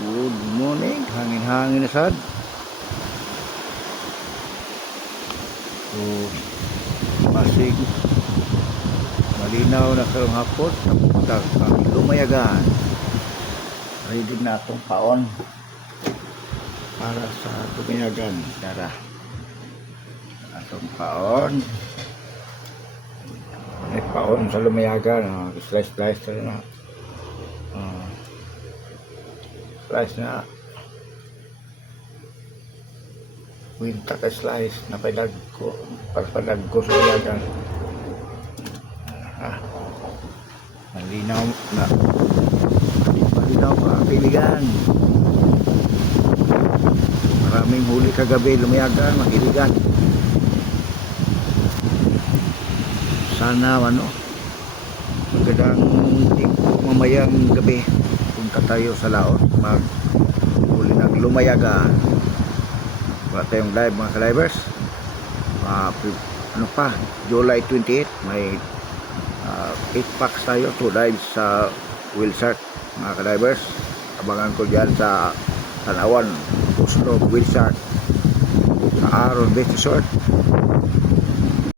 Good morning, hangin-hangin na sad. So, masig malinaw na karong hapon, napunta kami Lumayagan. Ready na akong paon para sa Lumayagan. Tara, atong paon. May paon sa Lumayagan. Slice na. Slice na. Winta ka slice na palag ko. Pagpalag ko sa Lumayagan. Malinaw na. Malinaw pa piligan. Maraming huli kagabi Lumayagan, Magiligan. Sana magandang mamayang gabi punta tayo sa laot mag huli ng Lumayagan. Wala tayong live mga ka-livers. July 28 may 8 packs tayo, 2 lives sa Wheel Shark mga ka-livers. Abangan ko dyan sa Tanawan, Oslo, Wheel Shark sa Aaron Beach Resort.